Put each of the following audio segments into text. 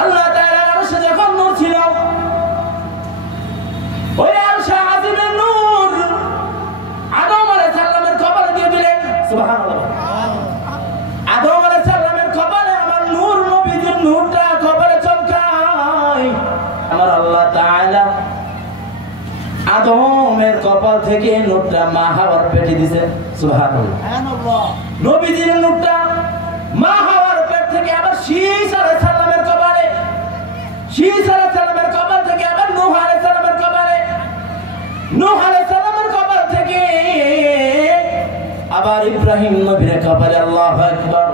আল্লাহ তাআলার আরশে যখন নূর ছিল, ওই আরশে আজিমের নূর আদম আলাইহিস সালামের কপালে দিয়ে দিলেন। সুবহানাল্লাহ। আদম আলাইহিস সালামের কপালে আমার নূর, নবীজির নূরটা কপালে চমকায়। আমার আল্লাহ তাআলা আদমের কপাল থেকে নূরটা মা হাওয়ার পেটে দিয়েছে। সুবহানাল্লাহ। নবীজির নূরটা মা হাওয়ার পেট থেকে আবার শীস আলাইহিস সালামের কপালে, শীস আলাইহিস সালামের কপাল থেকে আবার নূহ আলাইহিস সালামের কপালে, নূহ আলাইহিস সালামের কপাল থেকে আবার ইব্রাহিম নবীর কপালে। আল্লাহু আকবার।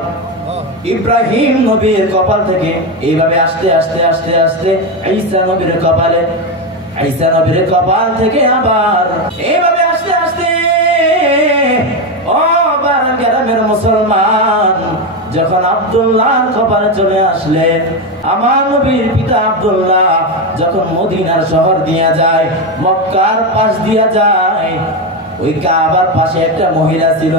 ইব্রাহিম নবীর কপাল থেকে এইভাবে আস্তে আস্তে আস্তে আস্তে ঈসা নবীর কপালে, ঈসা নবীর কপাল থেকে আবার এইভাবে আস্তে আস্তে ও গ্রামের মুসলমান, যখন আব্দুল্লাহর কপালে চলে আসলেন, আমার নবীর পিতা আব্দুল্লাহ যখন মদিনার শহর দিয়া যায়, মক্কার পাশ দিয়া যায়, ওই কাবার পাশে একটা মহিলা ছিল।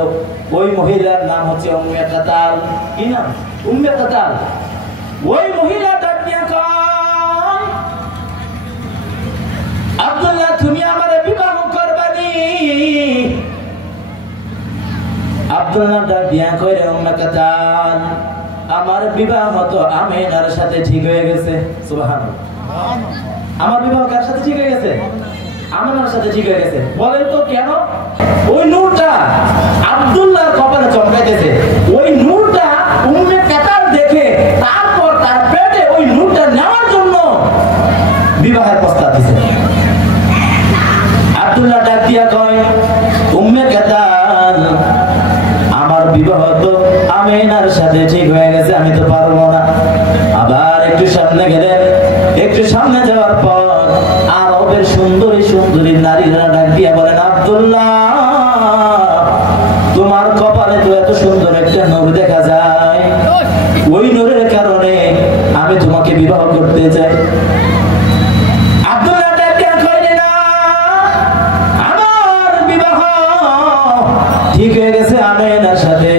ওই মহিলার নাম হচ্ছে উম্মে কাতাল। কি নাম? উম্মে কাতাল। ওই মহিলাটা নিয়ে কয়, আব্দুল্লাহ তুমি আমারে বিবাহ করবানি? আব্দুল্লাহ বিয়া করে উম্মে কাতাল, আমার বিবাহ তো আমিনার সাথে ঠিক হয়ে গেছে। সুবহানাল্লাহ। আমার বিবাহ কার সাথে ঠিক হয়ে গেছে? আমিনার সাথে ঠিক হয়ে গেছে। বলেন তো কেন? ওই নূরটা আব্দুল্লাহর কপালে চমকাইতেছে। ওই নূরটা উম্মে কাতাল দেখে তারপর তার পেটে ওই নূরটা নেওয়ার জন্য বিবাহের প্রস্তাব দিয়েছে। আব্দুল্লাহ ডাক দিয়া কয়, উম্মে কাতাল আমার বিবাহ তো আমিনার সাথে ঠিক হয়ে গেছে, আমি তো পারবো না। আবার একটু সামনে গেলেন, একটু সামনে যাওয়ার পর আরবের সুন্দরী সুন্দরী নারীরা ডাক দিয়া বলেন, আব্দুল্লাহ তোমার কপালে তো এত সুন্দর একটা নূর দেখা যায়, ওই নূরের কারণে আমি তোমাকে বিবাহ করতে চাই। আব্দুল্লাহ ডাক দিয়া কইলে, না আমার বিবাহ ঠিক হয়ে গেছে আমিনার সাথে।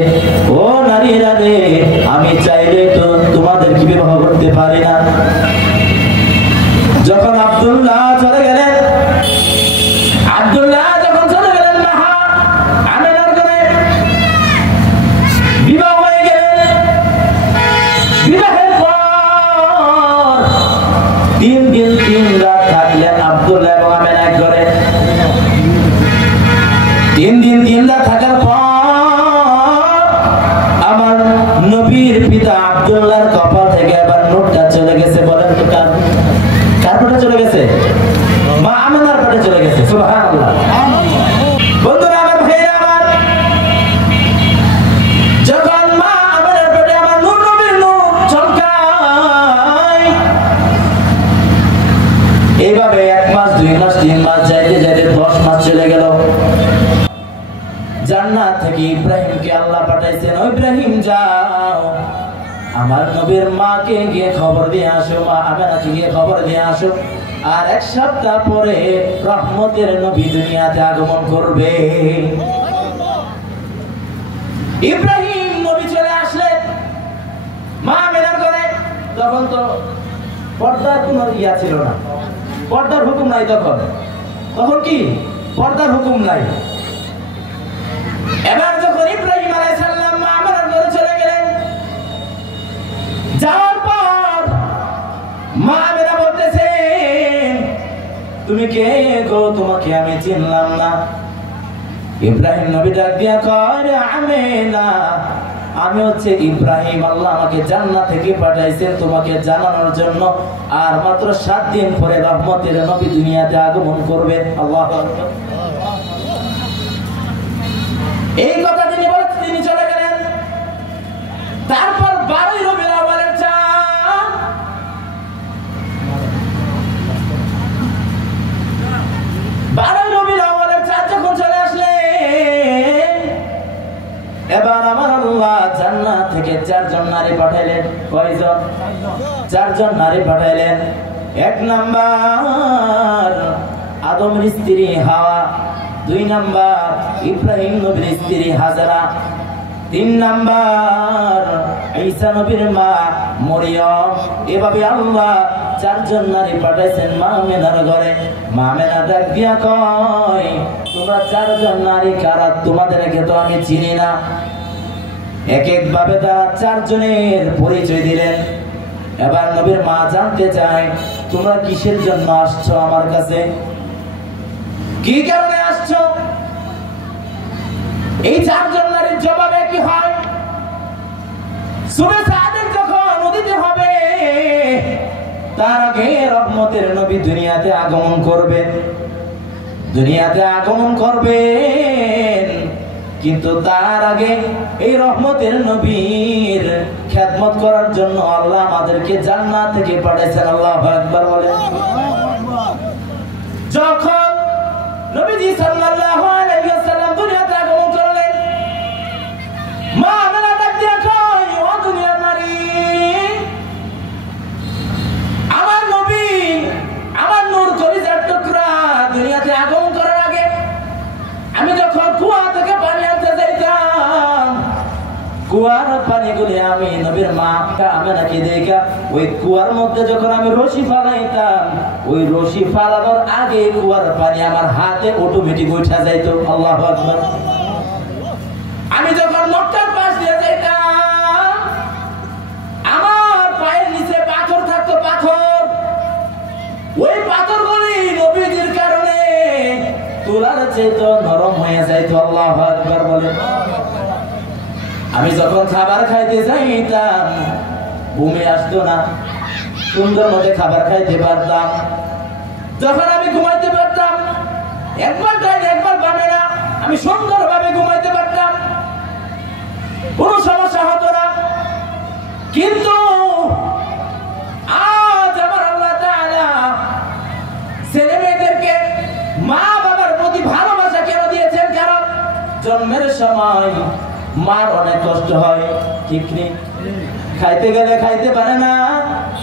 ও নারীরা রে, আমি চাইলে তো তোমাদের কি বিবাহ করতে পারি না। যখন আব্দুল্লাহ চলে গেলেন, আব্দুল্লাহ যখন চলে গেলেন মা আমিনার ঘরে, বিবাহ হয়ে গেলেন। বিবাহের পর 3 দিন 3 রাত থাকলেন আব্দুল্লাহ এবং আমিনার ঘরে। 3 দিন 3 রাত থাকার পর আমার নবীর পিতা আব্দুল্লাহর কপাল থেকে এবার নূরটা চলে গেছে। বলেন তো কার পেটে চলে গেছে? মা আমিনার পেটে চলে গেছে। সুবহানাল্লাহ। বন্ধুরা আমার, ভাইরা আমার, যখন মা আমিনার পেটে আমার নূর নবীর নূর চমকায়, এইভাবে 1 মাস 2 মাস 3 মাস যাইতে যাইতে 10 মাস চলে গেল। জান্নাত থেকে ইব্রাহিমকে আল্লাহ পাঠাইছেন, ইব্রাহিম যাও আমার নবীর মাকে গিয়ে খবর দিয়ে আসো, মা আমিনাকে গিয়ে খবর দিয়ে আসো। আর 1 সপ্তাহ পরে রহমতের নবী দুনিয়াতে আগমন করবে। ইব্রাহিম নবী চলে আসলেন মা আমিনার ঘরে। তখন তো পর্দার কোনো ইয়া ছিল না, পর্দার হুকুম নাই। তখন কি পর্দার হুকুম নাই। এবার যখন ইব্রাহিম আলাইহিস সালাম মা আমিনার ঘরে চলে গেলেন, যাওয়ার পর মা আমিনা বলতেছেন, তুমি কে গো? তোমাকে আমি চিনলাম না। ইব্রাহিম নবী ডাক দিয়া কয়, আমিনা আমি হচ্ছে ইব্রাহিম, আল্লাহ আমাকে জান্নাত থেকে পাঠাইছেন তোমাকে জানানোর জন্য। আর মাত্র 7 দিন পরে রহমতের নবী দুনিয়াতে আগমন করবে। আল্লাহু আকবার। এই কথা তিনি বলে তিনি চলে গেলেন। তারপর 12 রবিউল আউয়ালের চাঁদ, 12 রবিউল আউয়ালের চাঁদ যখন চলে আসলেন, এবার আমার আল্লাহ জান্নাত থেকে 4 জন নারী পাঠাইলেন। কয়জন? 4 জন নারী পাঠাইলেন। 1 নাম্বার আদমের স্ত্রী হাওয়া, 2 নাম্বার ইব্রাহিম নবীর স্ত্রী হাজারা, তিন নাম্বার ঈসা নবীর মা মরিয়ম। এভাবে আল্লাহ চারজন নারী পাঠাইছেন মা আমেনার ঘরে। মা আমেনা ডাক দিয়া কয়, তোমরা চারজন নারী কারা? তোমাদেরকে তো আমি চিনি না। এক এক ভাবে তারা চারজনের পরিচয় দিলেন। এবার নবীর মা জানতে চায়, তোমরা কিসের জন্য আসছো আমার কাছে? কি কারণে আসছো? এই চারজন নারীর জবাবে কি হয়? সুবে সাদিক যখন নদীতে হবে, তার আগে রহমতের নবী দুনিয়াতে আগমন করবেন। দুনিয়াতে আগমন করবেন, কিন্তু তার আগে এই রহমতের নবীর খেদমত করার জন্য আল্লাহ আমাদেরকে জান্নাত থেকে পাঠাইছেন। আল্লাহু আকবার বলেন। যখন নবীজি সাল্লাল্লাহু আলাইহি ওয়াসাল্লাম দুনিয়াতে আগমন করলেন, মা আমেনা ডাক দিয়া কয়, ও দুনিয়ার নারী, আমার নবী, আমার নূর কলিজার টুকরা দুনিয়াতে আগমন করার আগে আমি যখন কুয়া থেকে পানি আনতে যাইতাম, কুয়ার পানিগুলি আমি নবীর মা আমেনাকে দেখা ওই কুয়ার মধ্যে যখন আমি রশি ফালাইতাম, ওই রশি ফালানোর আগে কুয়ার পানি আমার হাতে অটোমেটিক উঠা যাইতো। আল্লাহু আকবার। আমি যখন মক্কার পাশ দিয়ে যাইতাম, আমার পায়ের নিচে পাথর থাকতো, পাথর। ওই পাথরগুলি নবীজির কারণে তোলার চেয়ে নরম হয়ে যাইতো। আল্লাহু আকবার বলে। আমি যখন খাবার খাইতে যাইতাম, ঘুমে আসতো না, সুন্দর মতো খাবার খাইতে পারতাম। যখন আমি ঘুমাইতে পারতাম, একবার ডাইনে একবার বামে না, আমি সুন্দরভাবে ঘুমাইতে পারতাম, কোনো সমস্যা হতো না। কিন্তু আজ আমার আল্লাহ তাআলা ছেলে মেয়েদেরকে মা বাবার প্রতি ভালোবাসা কেন দিয়েছেন? কারণ জন্মের সময় মার অনেক কষ্ট হয়, ঠিক নেই? খাইতে গেলে খাইতে পারে না,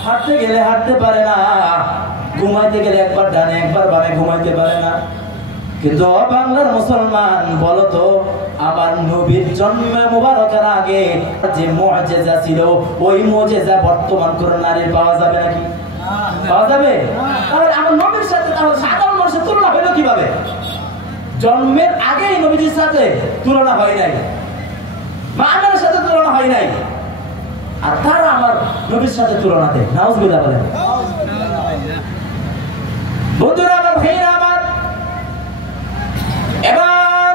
হাঁটতে গেলে হাঁটতে পারে না, ঘুমাইতে গেলে একবার ডানে একবার বামে ঘুমাইতে পারে না। কিন্তু বাংলার মুসলমান বলতো, আমার নবীর জন্ম মুবারকের আগে যে মুআজিজা ছিল, ওই মুআজিজা বর্তমান কোন নারীর পাওয়া যাবে নাকি? পাওয়া যাবে? তাহলে আমার নবীর সাথে তাহলে সাধারণ মানুষের তুলনা হলো কিভাবে? জন্মের আগেই নবীজির সাথে তুলনা হয় নাই, মায়ের সাথে তুলনা হয় নাই, আর তারা আমার নবীর সাথে তুলনা দেয়। নাউজুবিল্লাহ বলেন। বন্ধুরা আমার, ভাইরা আমার, এবার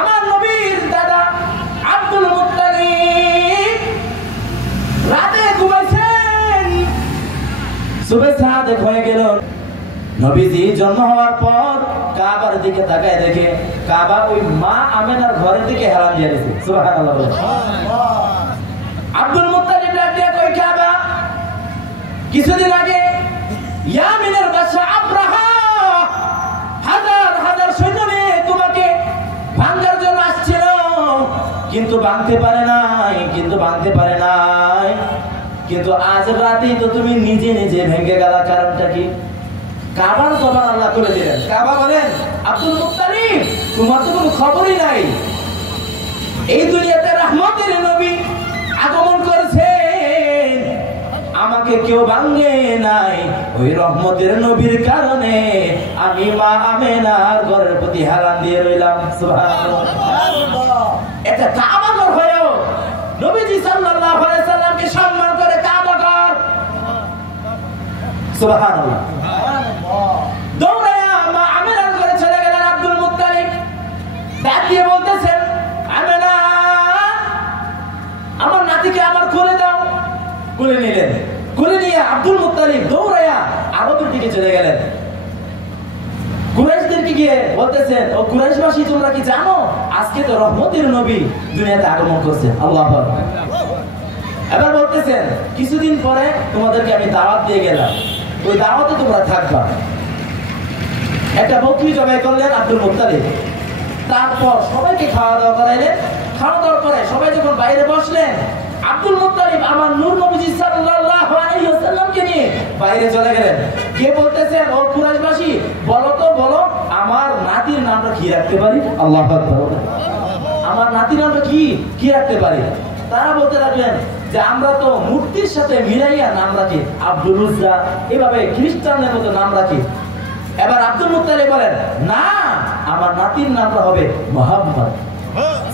আমার নবীর দাদা আব্দুল মুত্তালিব রাতে ঘুমাইছেন। সুবে সাদেক হয়ে গেল। নবীজি জন্ম হওয়ার পর কাবার দিকে তাকায় দেখে কাবা ওই মা আমেনার ঘরের দিকে হেলান দিয়ে দিয়েছে। সুবহানাল্লাহ বলে। আব্দুল মুত্তালিব ডাক দিয়ে কই, কাবা, কিছুদিন আগে ইয়ামিনের বাদশা আব্রাহা হাজার হাজার সৈন্য নিয়ে তোমাকে ভাঙার জন্য আসছিল, কিন্তু ভাঙতে পারে নাই, কিন্তু আজ রাতেই তো তুমি নিজে নিজে ভেঙে গেলা। কারণটা কি? কাবার জবান আল্লাহ করে দিলেন। কাবা বলেন, আব্দুল মুত্তালিব, তোমার তো কোনো খবরই নাই। এই দুনিয়াতে রহমতের নবী আগমন করেছেন, আমাকে কেউ ভাঙে নাই। ওই রহমতের নবীর কারণে আমি মা আমেনার ঘরের প্রতি হেলান দিয়ে রইলাম। সুবহানাল্লাহ। এটা কাবা ঘর হয়েও নবীজি সাল্লাল্লাহু আলাইহি সাল্লামকে সম্মান করে কাবা ঘর। সুবহানাল্লাহ। দৌড়ায়া মা আমেনার ঘরে চলে গেলেন আব্দুল মুত্তালিব। ডাক দিয়ে বলতেছেন, আমেনা, আমার নাতিকে আমার কোলে দাও। কোলে নিলেন। কোলে নিয়ে আব্দুল মুত্তালিব দৌড়ায়া আরবের দিকে চলে গেলেন। কুরাইশদেরকে গিয়ে বলতেছেন, ও কুরাইশবাসী, তোমরা কি জানো আজকে তো রহমতের নবী দুনিয়াতে আগমন করছে? আল্লাহু আকবার। এবার বলতেছেন, কিছুদিন পরে তোমাদেরকে আমি দাওয়াত দিয়ে গেলাম, ওই দাওয়াতে তোমরা থাকবা। একটা বকরি জবাই করলেন আব্দুল মুত্তালিব। তারপর সবাইকে খাওয়া দাওয়া করাইলেন। খাওয়া দাওয়া করে সবাই যখন বাইরে বসলেন, আব্দুল মুত্তালিব আমার নূর নবী সাল্লাল্লাহু আলাইহি ওয়াসাল্লামকে নিয়ে বাইরে চলে গেলেন। কে বলতেছেন, ও কুরাইশবাসী, বলো তো, বলো আমার নাতির নামটা কি রাখতে পারি? আল্লাহু আকবার। আমার নাতির নামটা কি কি রাখতে পারি? তারা বলতে লাগলেন যে আমরা তো মূর্তির সাথে মিলাইয়া নাম রাখি, আব্দুল উজ্জা, এভাবে খ্রিস্টানদের মতো নাম রাখি। এবার আব্দুল মুত্তালিব বলেন, না, আমার নাতির নামটা হবে মুহাম্মদ।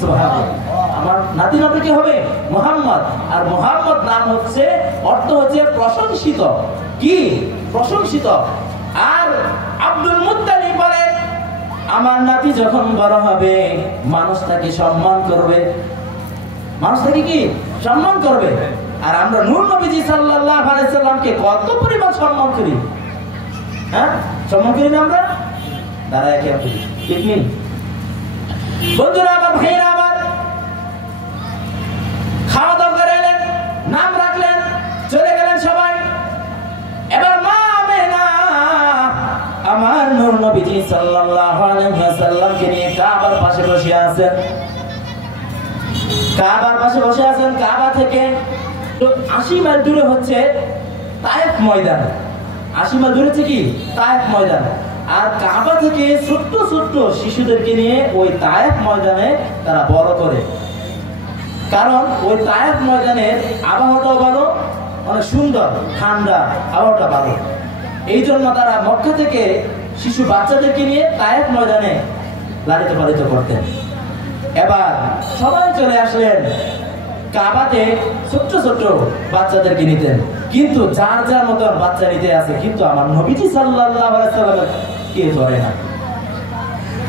সুবহানাল্লাহ, আমার নাতির নামটা কি হবে? মুহাম্মদ। আর মুহাম্মদ নাম হচ্ছে, অর্থ হচ্ছে প্রশংসিত। কি? প্রশংসিত। আর আব্দুল মুত্তালিব বলেন, আমার নাতি যখন বড় হবে মানুষ তাকে সম্মান করবে, মানুষ তাকে কি সম্মান করবে। আর আমরা নূর নবীজি সাল্লাল্লাহু আলাইহি সাল্লামকে কত পরিমাণ সম্মান করি, হ্যাঁ সম্মান করি না আমরা? দাঁড়ায় কে আপনি ঠিক নেই? বন্ধুরা আমার, ভাইরা আমার, খাওয়া দাওয়া করে এলেন, নাম রাখলেন, চলে গেলেন সবাই। এবার মা আমেনা আমার নূর নবীজি সাল্লাল্লাহু আলাইহি ওয়াসাল্লামকে নিয়ে কাবার পাশে বসে আছেন। কাবার পাশে বসে আছেন। কাবা থেকে 80 মাইল দূরে হচ্ছে তায়েফ ময়দান। 80 মাইল দূরে হচ্ছে কি তায়েফ ময়দান। আর কাবা থেকে ছোট্ট ছোট্ট শিশুদেরকে নিয়ে ওই তায়েফ ময়দানে তারা বড় করে। কারণ ওই তায়েফ ময়দানের আবহাওয়াটাও ভালো, অনেক সুন্দর, ঠান্ডা, আবহাওয়াটা ভালো। এই জন্য তারা মক্কা থেকে শিশু বাচ্চাদেরকে নিয়ে তায়েফ ময়দানে লালিত পালিত করতেন। এবার সবাই চলে আসলেন কাবাতে, ছোট্ট ছোট্ট বাচ্চাদেরকে নিতেন। কিন্তু যার যার মতন বাচ্চা নিতে আছে, কিন্তু আমার নবীজি সাল্লাল্লাহু আলাইহি সাল্লামের কেউ ধরে না।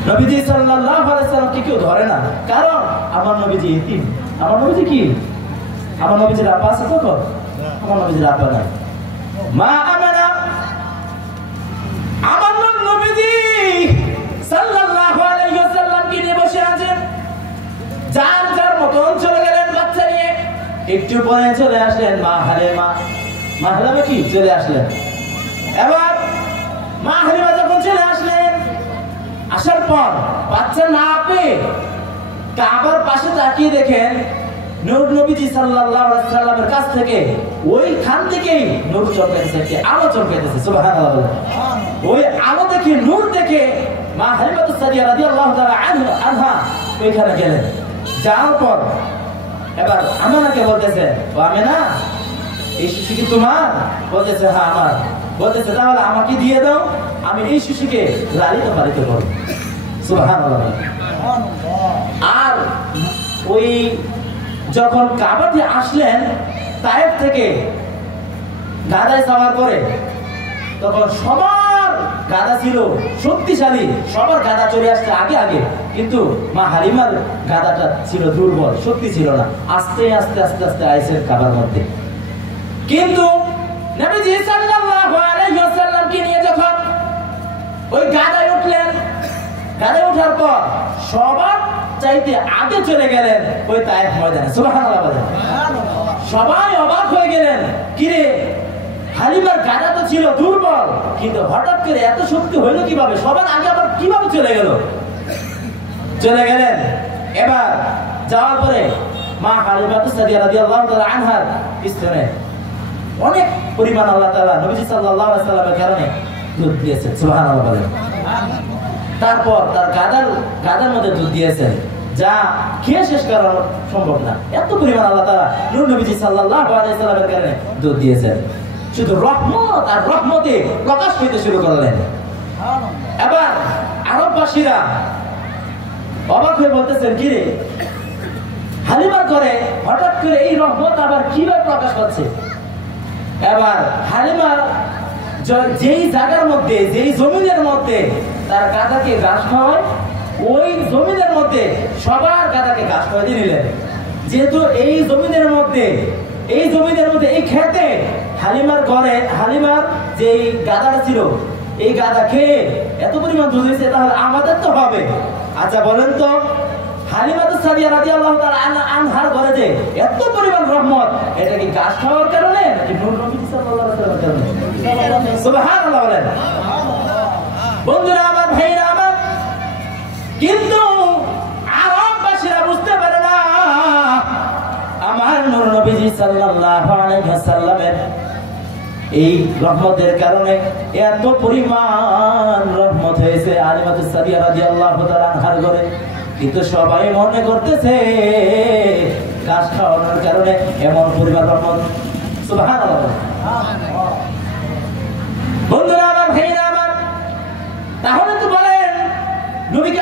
নবীজি সাল্লাল্লাহু আলাইহি সাল্লামকে কেউ ধরে না, কারণ আমার নবীজি ইতিম। আমার নবীজি কি? আমার নবীজির আব্বা আছে তখন? আমার নবীজির আব্বা নাই। মা আমেনা আমার নবীজি সাল্লাল্লাহু আলাইহি ওয়াসাল্লামকে নিয়ে বসে আছেন। যার যার মতন চলে গেলেন বাচ্চা নিয়ে। একটু পরে চলে আসলেন মা হালিমা। মা হালিমা কি চলে আসলেন। এবার মা হালিমা যখন চলে আসলেন, আসার পর বাচ্চা না পেয়ে কাবার পাশে তাকিয়ে দেখেন নূর নবীজি সাল্লাল্লাহু আলাইহি সাল্লামের কাছ থেকে ওইখান থেকেই নূর চমকাইতেছে, আলো চমকাইতেছে। সুবহানাল্লাহ। ওই আলো দেখে, নূর দেখে মা হালিমাতুস সাদিয়া রাদিয়াল্লাহু তাআলা আনহা ওইখানে গেলেন। যাওয়ার পর এবার আমেনাকে বলতেছে, ও আমেনা, এই শিশু কি তোমার? বলতেছে, হ্যাঁ আমার। বলতেছে, তাহলে আমাকে দিয়ে দাও, আমি এই শিশুকে লালিত পালিত করব। সুবহানাল্লাহ। আর ওই যখন কাবাতে আসলেন তায়েফ থেকে গাধায় সাওয়ার করে, তখন সবার গাধা ছিল শক্তিশালী, সবার গাধা চলে আসছে আগে আগে। কিন্তু মা হালিমার গাধাটা ছিল দুর্বল, শক্তি ছিল না। আস্তে আস্তে আস্তে আস্তে আইসেন কাবার মধ্যে। কিন্তু নবীজি সাল্লাল্লাহু আলাইহি ওয়াসাল্লামকে নিয়ে যখন ওই গাধায় উঠলেন, গাধায় ওঠার পর সবার চাইতে আগে চলে গেলেন ওই তায়েফ ময়দানে। সুবহানাল্লাহ বলেন। সবাই অবাক হয়ে গেলেন, কিরে হালিমার গাধা তো ছিল দুর্বল, কিন্তু হঠাৎ করে এত শক্তি হইলো কিভাবে? সবার আগে আবার কিভাবে চলে গেল? চলে গেলেন। এবার যাওয়ার পরে মা হালিমাতুস সাদিয়া রাদিয়াল্লাহু তাআলা আনহার পিছনে অনেক পরিমাণ আল্লাহ তাআলা নবীজি সাল্লাল্লাহু আলাইহি সাল্লামের কারণে দুধ দিয়েছেন। সুবহানাল্লাহ বলেন। তারপর তার গাদার মধ্যে দুধ দিয়েছেন, যা খেয়ে শেষ করা সম্ভব না। এত পরিমাণ আল্লাহ তাআলা নূর নবীজি সাল্লাল্লাহু আলাইহি সাল্লামের কারণে দুধ দিয়েছেন। শুধু রহমত আর রহমতে প্রকাশ পেতে শুরু করলেন। এবার আরববাসীরা অবাক হয়ে বলতেছেন, কি রে হালিমার করে হঠাৎ করে এই রহমত আবার কিভাবে প্রকাশ পাচ্ছে? এবার হালিমার যেই জায়গার মধ্যে, যেই জমিনের মধ্যে তার গাধাকে ঘাস খাওয়ায়, ওই জমিনের মধ্যে সবার গাধাকে ঘাস খাওয়াতে নিলেন। যেহেতু এই জমিনের মধ্যে এই খেতে হালিমার ঘরে হালিমার যে গাধাটা ছিল, এই গাধা খেয়ে এত পরিমাণ দুধ হয়েছে, তাহলে আমাদের তো হবে। আচ্ছা বলেন তো, হালিমাতুস সাদিয়া রাদিয়াল্লাহু তাআলা আনহার ঘরে যে এত পরিমাণ রহমত, এটা কি ঘাস খাওয়ার কারণে নাকি নূর নবী সাল্লাল্লাহু আলাইহি ওয়াসাল্লামের কারণে? সুবহানাল্লাহ বলেন। বন্ধুরা আমার, ভাইরা আমার, কিন্তু আরববাসীরা বুঝতে পারে না আমার নূর নবীজি সাল্লাল্লাহু আলাইহি ওয়াসাল্লামের এই রহমতের কারণে এত পরিমাণ রহমত হয়েছে হালিমাতুস সাদিয়া রাদিয়াল্লাহু তাআলা আনহার ঘরে। কিন্তু সবাই মনে করতেছে ঘাস খাওয়ানোর কারণে এমন পরিবার রহমত। সুবহানাল্লাহ। বন্ধুরা আমার, ভাইরা আমার, তাহলে তো বলেন নবীকে